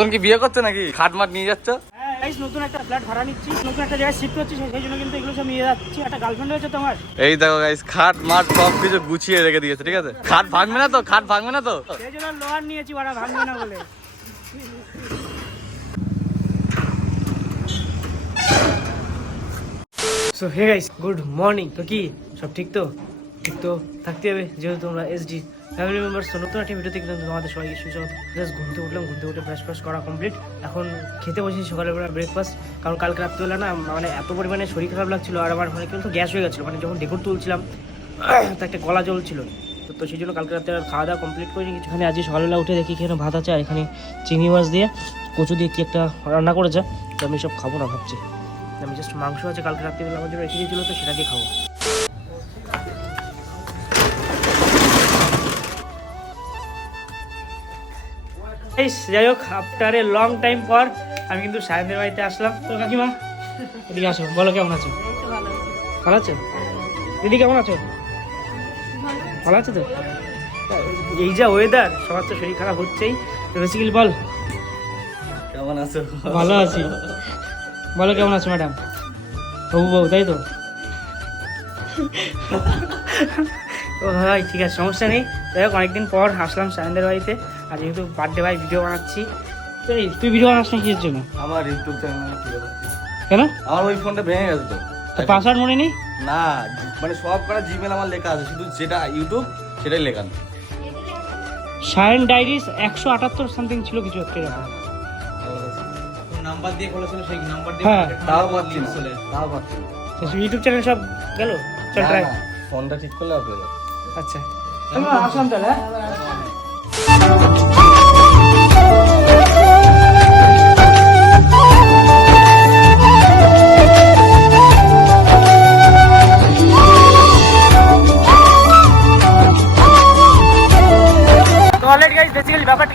তখন কি বিয়ে করছ নাকি? খাট মাট নিয়ে যাচ্ছ? হ্যাঁ নতুন একটা ফ্ল্যাট ভাড়া নিচ্ছি নতুন একটা জায়গায় শিফট হচ্ছে সেই জন্য কিন্তু এগুলো সব নিয়ে যাচ্ছি। একটা গার্লফ্রেন্ড তোমার। এই দেখো গাইস খাট মাট সব কিছু গুছিয়ে রেখে দিয়েছে ঠিক আছে? খাট ভাঙবে না তো? খাট ভাঙবে না তো? সেই জন্য লোহার নিয়েছি ওরা ভাঙবে না বলে। So hey guys good morning তো কি? সব ঠিক তো? ঠিক তো? থাকতে হবে যেহেতু তোমরা এসডি ফ্যামিলি মেম্বার্স নতুন একটা ভিডিওতে কিন্তু তোমাদের সবাইকে সুস্বাগত জাস্ট ঘুমতে উঠলাম ঘুমতে উঠে ব্রাশ ফ্রাশ করা কমপ্লিট এখন খেতে বসেছি সকালবেলা ব্রেকফাস্ট কারণ কালকে রাত্রিবেলা না মানে এত পরিমাণে শরীর খারাপ লাগছিল আর আমার মানে কিন্তু গ্যাস হয়ে গেছিল। মানে যখন ডেকোর তুলছিলাম, তো একটা গলা জ্বলছিল তো তো সেই জন্য কালকে রাতে আর খাওয়া দাওয়া কমপ্লিট করিনি। কিছুখানে আজকে সকালবেলা উঠে দেখি এখানে ভাত আছে আর এখানে চিংড়ি মাছ দিয়ে কচু দিয়ে কি একটা রান্না করেছে। তো আমি সব খাব না ভাবছি। আমি জাস্ট মাংস আছে কালকে রাত্রিবেলা আমার জন্য রেখে দিয়েছিল, তো সেটাকে খাব। যাই হোক আফটার এ লং টাইম পর আমি কিন্তু সাহেবের বাড়িতে আসলাম। তো কাকিমা এদিকে আসো বলো কেমন আছো? ভালো আছো। দিদি কেমন আছো? ভালো আছো তো? এই যা ওয়েদার সবার তো শরীর খারাপ হচ্ছেই। বেসিক্যালি বল। কেমন আছো? ভালো আছি। বলো কেমন আছো ম্যাডাম বাবু বাবু তাই তো? ও ভাই ঠিক আছে সমস্যা নেই। যাই হোক অনেকদিন পর আসলাম সায়নদের বাড়িতে। আর যেহেতু বার্থডে ভাই ভিডিও বানাচ্ছি। তো এই, তুই ভিডিও বানাস না কিসের জন্য? আমার ইউটিউব চ্যানেল খুলে কেন? আমার ওই ফোনটা ভেঙে গেছে তো। পাসওয়ার্ড মনে নেই? না মানে সব কটা জিমেল আমার লেখা আছে শুধু যেটা ইউটিউব সেটাই লেখা নেই। সায়ন ডায়েরিস একশো আটাত্তর সামথিং ছিল কিছু একটা। এরকম। নাম্বার দিয়ে খোলেছিল সেই নাম্বার হ্যাঁ। তাও পাচ্ছি না তাও পাচ্ছি না। ইউটিউব চ্যানেল সব গেল? চল ট্রাই ফোনটা ঠিক করলে হবে। আচ্ছা। আসলাম তাহলে। হ্যাঁ? অলরেডি গাইজ বেসিক্যালি ব্যাপারটা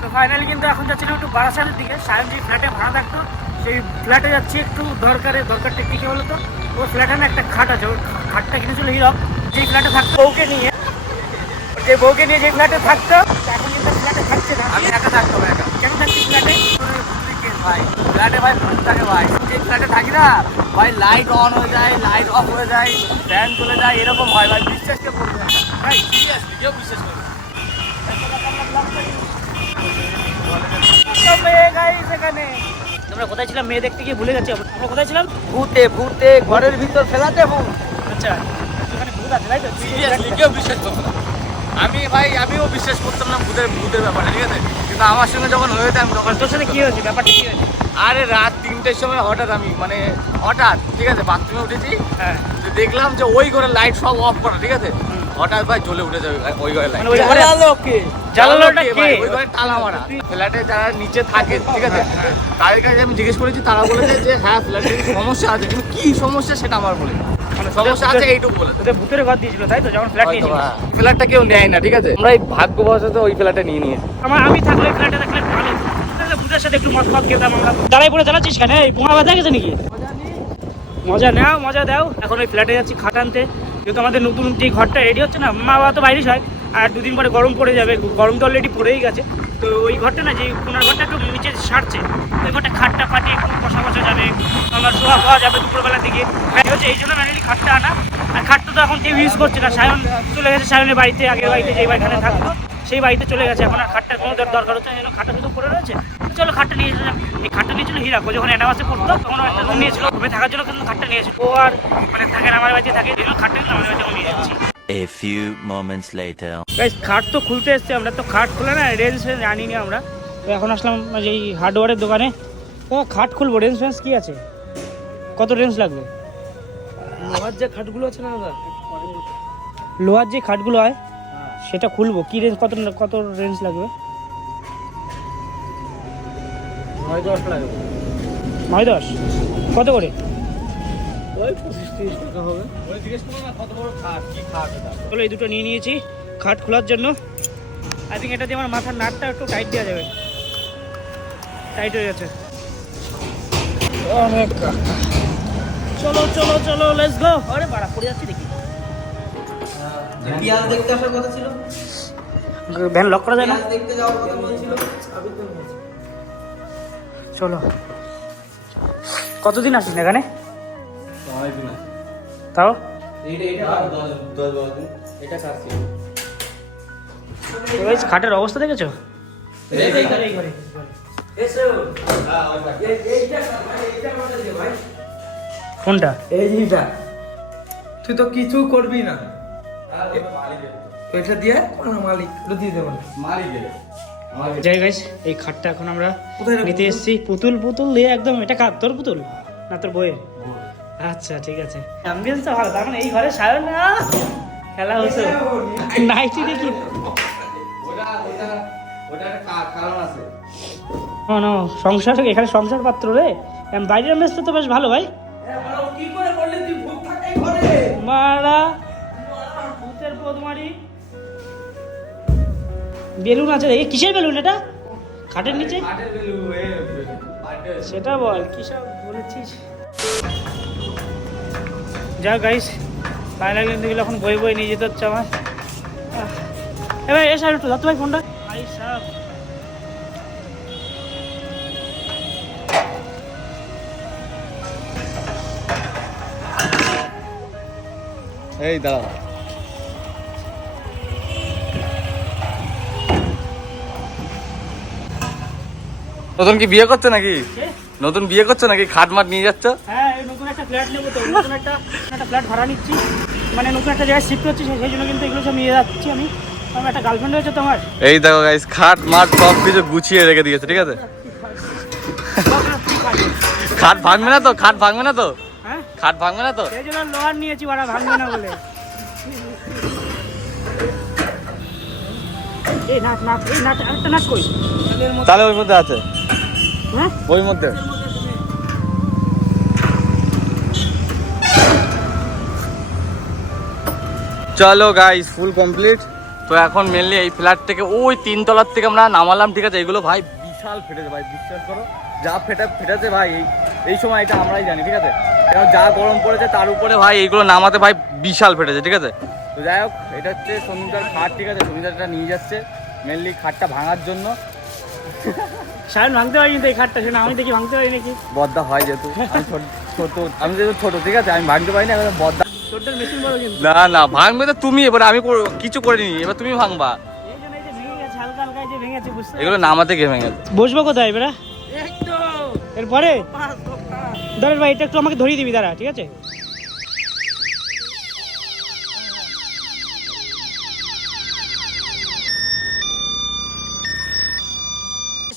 তো ফাইনালি কিন্তু এখন যাচ্ছিলাম একটু বারাসাতের দিকে সায়ন ফ্ল্যাটে ভাড়া থাকতো। সেই ফ্ল্যাটে যাচ্ছি একটু দরকারে, দরকারটা কি বলতো? ওর ফ্ল্যাটে না একটা খাট আছে ওর খাটটা কিনেছিল হিরক। যেই ফ্ল্যাটে থাকতো বউকে নিয়ে যে বউকে নিয়ে যে ফ্ল্যাটে থাকতো এখন কিন্তু ফ্ল্যাটে থাকছে না। আমি একা থাকতাম একা। কেন থাকছিস ফ্ল্যাটে ভাই ফ্ল্যাটে ভাই ভূত থাকে ভাই। যে ফ্ল্যাটে থাকি না ভাই লাইট অন হয়ে যায় লাইট অফ হয়ে যায় ফ্যান চলে যায় এরকম হয় ভাই বিশ্বাস কে করবে না? ভাই সিরিয়াসলি কেউ বিশ্বাস করবে। তোমরা কোথায় ছিলাম? মেয়ে দেখতে গিয়ে ভুলে গেছি? আমরা আমরা কোথায় ছিলাম? ভূতে ভূতে ঘরের ভিতর ফেলাতে ভূত। আচ্ছা। সিরিয়াসলি কেউ বিশ্বাস করবে না। আমি ভাই আমিও বিশ্বাস করতাম না ভূতের ভূতের ব্যাপারে ঠিক আছে? কিন্তু আমার সঙ্গে যখন হয়েছে আমি তখন তোর সাথে কি হয়েছে? ব্যাপারটা কি হয়েছে? আরে রাত তিনটের সময় হঠাৎ আমি মানে হঠাৎ ঠিক আছে বাথরুমে উঠেছি। হ্যাঁ। দেখলাম যে ওই ঘরে লাইট সব অফ করা ঠিক আছে? হঠাৎ ভাই জ্বলে উঠে যাবে ওই ঘরে লাইট ওই ঘরে কে? ওই ঘরে তালা মারা। ফ্ল্যাটে যারা নিচে থাকে ঠিক আছে? তাদের কাছে আমি জিজ্ঞেস করেছি তারা বলেছে যে হ্যাঁ ফ্ল্যাটের সমস্যা আছে কিন্তু কি সমস্যা সেটা আমার বলে সমস্যা আছে এইটুকু বলে তোদের ভূতের ঘর দিয়েছিল তাই তো? যখন ফ্ল্যাট নিয়েছিল। ফ্ল্যাটটা কেউ নেয় না ঠিক আছে? আমরা এই ভাগ্যবশত ওই নিয়ে নিয়েছি। আমার আমি থাকলে ফ্ল্যাটে থাকলে ভালো। ভূতের সাথে একটু মত মত খেতাম আমরা। দাঁড়াই পড়ে দাঁড়াচ্ছিস কেন? এই গেছে নাকি? মজা নাও মজা দাও। এখন ওই ফ্ল্যাটে যাচ্ছি খাটানতে যেহেতু আমাদের নতুন যে ঘরটা রেডি হচ্ছে না মা বাবা তো বাইরে হয় আর দুদিন পরে গরম পড়ে যাবে। গরম তো অলরেডি পড়েই গেছে। তো ওই ঘরটা না, যে কোনার ঘরটা একটু নিচে সারছে, ওই ঘরটা খাটটা ফাটিয়ে একটু কষা কষা যাবে আমার শোয়া খাওয়া যাবে দুপুরবেলার দিকে। হচ্ছে, এই জন্য ম্যানুয়ালি খাটটা আনা। আর খাটটা তো এখন কেউ ইউজ করছে না। সায়ন চলে গেছে, সায়নের বাড়িতে, আগের বাড়িতে যেই বাড়িখানে থাকতো সেই বাড়িতে চলে গেছে। এখন আর খাটটা কোনো দর- দরকার হচ্ছে না, এই জন্য খাটটা শুধু পড়ে রয়েছে। চলো খাটটা নিয়ে এই খাটটা নিয়েছিল ও যখন অ্যাডভান্সে পড়তো তখন একটা রুম নিয়েছিল। রুমে থাকার জন্য কিন্তু খাটটা নিয়েছিল ও আর মানে থাকে না আমার বাড়িতে থাকে, এই জন্য খাটটা আমাদের বাড়িতে নিয়ে যাচ্ছি A few moments later. Guys খাট তো খুলতে এসছে আমরা তো খাট খুলে না রেঞ্জ ফেঞ্জ জানি না আমরা। তো এখন আসলাম যে এই হার্ডওয়্যারের দোকানে। তো খাট খুলবো রেঞ্জ ফেঞ্জ কি আছে? কত রেঞ্জ লাগবে? লোহার যে খাটগুলো আছে না দাদা? লোহার যে খাটগুলো হয় সেটা খুলবো। কি রেঞ্জ কত কত রেঞ্জ লাগবে? নয় দশ লাগবে। নয় দশ? কত করে? ওই পঁচিশ তিরিশ টাকা হবে ওই জিজ্ঞেস করো না কত বড় খাট কি খাট এটা চলো এই দুটো নিয়ে নিয়েছি খাট খোলার জন্য। আই থিঙ্ক এটা দিয়ে আমার মাথার নাটটা একটু টাইট দেওয়া যাবে। টাইট হয়ে গেছে। অনেক চলো চলো চলো লেটস গো আরে বাড়া পড়ে যাচ্ছি দেখি। পিয়াজ দেখতে আসার কথা ছিল? ভ্যান লক করা যায় না? দেখতে যাওয়ার কথা বলছিল চলো। কতদিন আসিস না তাও? খাটের অবস্থা দেখেছ? কোনটা? এইটা। তুই তো কিছু করবি না। এটা দিয়ে কোন মালিক? এটা দিয়ে দেবো না। যাই গাইস এই খাটটা এখন আমরা? নিতে এসেছি। পুতুল পুতুল দিয়ে একদম এটা কার? তোর পুতুল? না তোর বইয়ের আচ্ছা ঠিক আছে। অ্যাম্বিয়েন্স তো ভালো তার মানে এই ঘরে সায়ন না? খেলা হতো নাইটি দেখি। সংসার এখানে সংসার পাত্র রে? বাইরের মেসটা তো বেশ ভালো ভাই। কি করে বললি তুই? ভূত থাকে ঘরে। মারা। ভূতের পদমারি বেলুন আছে এই কিসের বেলুন এটা? খাটের নিচে? সেটা বল কি সব বলেছিস? যা গাইস ভাই লাগলে দিকে এখন বই বই নিয়ে যেতে হচ্ছে আমার। এ ভাই এসে একটু দাও তো ভাই ফোনটা। ভাই সাহেব এই দাঁড়া নতুন কি বিয়ে করছ নাকি? নতুন বিয়ে করছ নাকি? খাট মাট নিয়ে যাচ্ছ? হ্যাঁ একটা ফ্ল্যাট নেব তো নতুন একটা একটা ফ্ল্যাট ভাড়া নিচ্ছি। মানে নতুন একটা জায়গায় শিফট হচ্ছে সেই জন্য কিন্তু এগুলো সব নিয়ে যাচ্ছি আমি। আমার একটা গার্লফ্রেন্ড হয়েছে তো আমার এই দেখো গাইস খাট মাট সব কিছু গুছিয়ে রেখে দিয়েছে ঠিক আছে? খাট ভাঙবে না তো? খাট ভাঙবে না তো? হ্যাঁ? খাট ভাঙবে না তো? সেই জন্য লোহার নিয়েছি ভাড়া ভাঙবে না বলে। এই নাচ নাচ এই নাচ আরেকটা নাচ কই তাহলে ওই মধ্যে আছে। হ্যাঁ? ওই মধ্যে? চলো গাইস ফুল কমপ্লিট তো এখন মেনলি এই ফ্ল্যাট থেকে ওই তিনতলার থেকে আমরা নামালাম ঠিক আছে? এগুলো ভাই বিশাল ফেটেছে ভাই বিশ্বাস করো। যা ফেটে ফেটেছে ভাই এই এই সময় এটা আমরাই জানি ঠিক আছে? কারণ যা গরম পড়েছে তার উপরে ভাই এইগুলো নামাতে ভাই বিশাল ফেটেছে ঠিক আছে? তো যাই হোক এটা হচ্ছে সন্ধ্যার খাট ঠিক আছে? সন্ধ্যাটা নিয়ে যাচ্ছে মেনলি খাটটা ভাঙার জন্য। সায়ন ভাঙতে পারিনি তো এই খাটটা শোনা আমি দেখি ভাঙতে পারি নাকি? বদ্দা হয় যেহেতু ছোট আমি যেহেতু ছোট ঠিক আছে? আমি ভাঙতে পারি না বদ্দা তোরটার মেশিন বড় কিন্তু। না না ভাঙবে তো তুমি এবার আমি কর- কিছু করিনি এবার তুমি ভাঙবা। এই জন্য এই যে ভেঙে গেছে হালকা হালকা এই যে ভেঙেছে বুঝতে এগুলো নামাতে গিয়ে ভেঙে। বসবো কোথায় এবারে এরপরে? দাঁড়ান ভাই এটা একটু আমাকে ধরিয়ে দিবি দাঁড়া ঠিক আছে?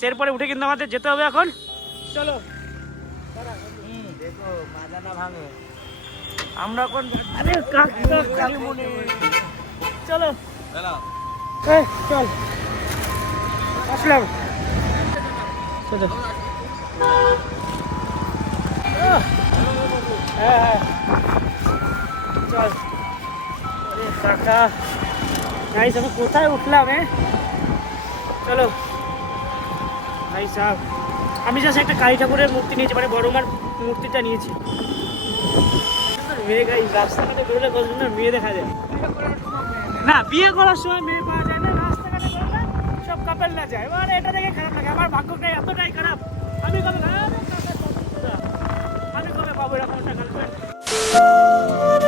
এরপরে উঠে কিন্তু আমাদের যেতে হবে এখন। চলো। আমরা এখন আরে কাক কাক কালিমুনি চলো। এই, চল। আসলাম। চলো। হ্যাঁ হ্যাঁ। চল। আরে কাকা। গাইস আমি কোথায় উঠলাম এ? চলো। ভাই সাহেব আমি জাস্ট একটা কালী ঠাকুরের মূর্তি নিয়েছি মানে বড় মার মূর্তিটা নিয়েছি। মেয়ে গাই, রাস্তাঘাটে মেয়ে দেখা যায়? না, বিয়ে করার সময় মেয়ে পাওয়া যায় না, রাস্তাঘাটে বেরোলে সব কাপেল না যায়। এবার এটা দেখে খারাপ লাগে, আমার ভাগ্যটাই এতটাই খারাপ। আমি কবে আমি কবে পাবো এরকম একটা গার্লফ্রেন্ড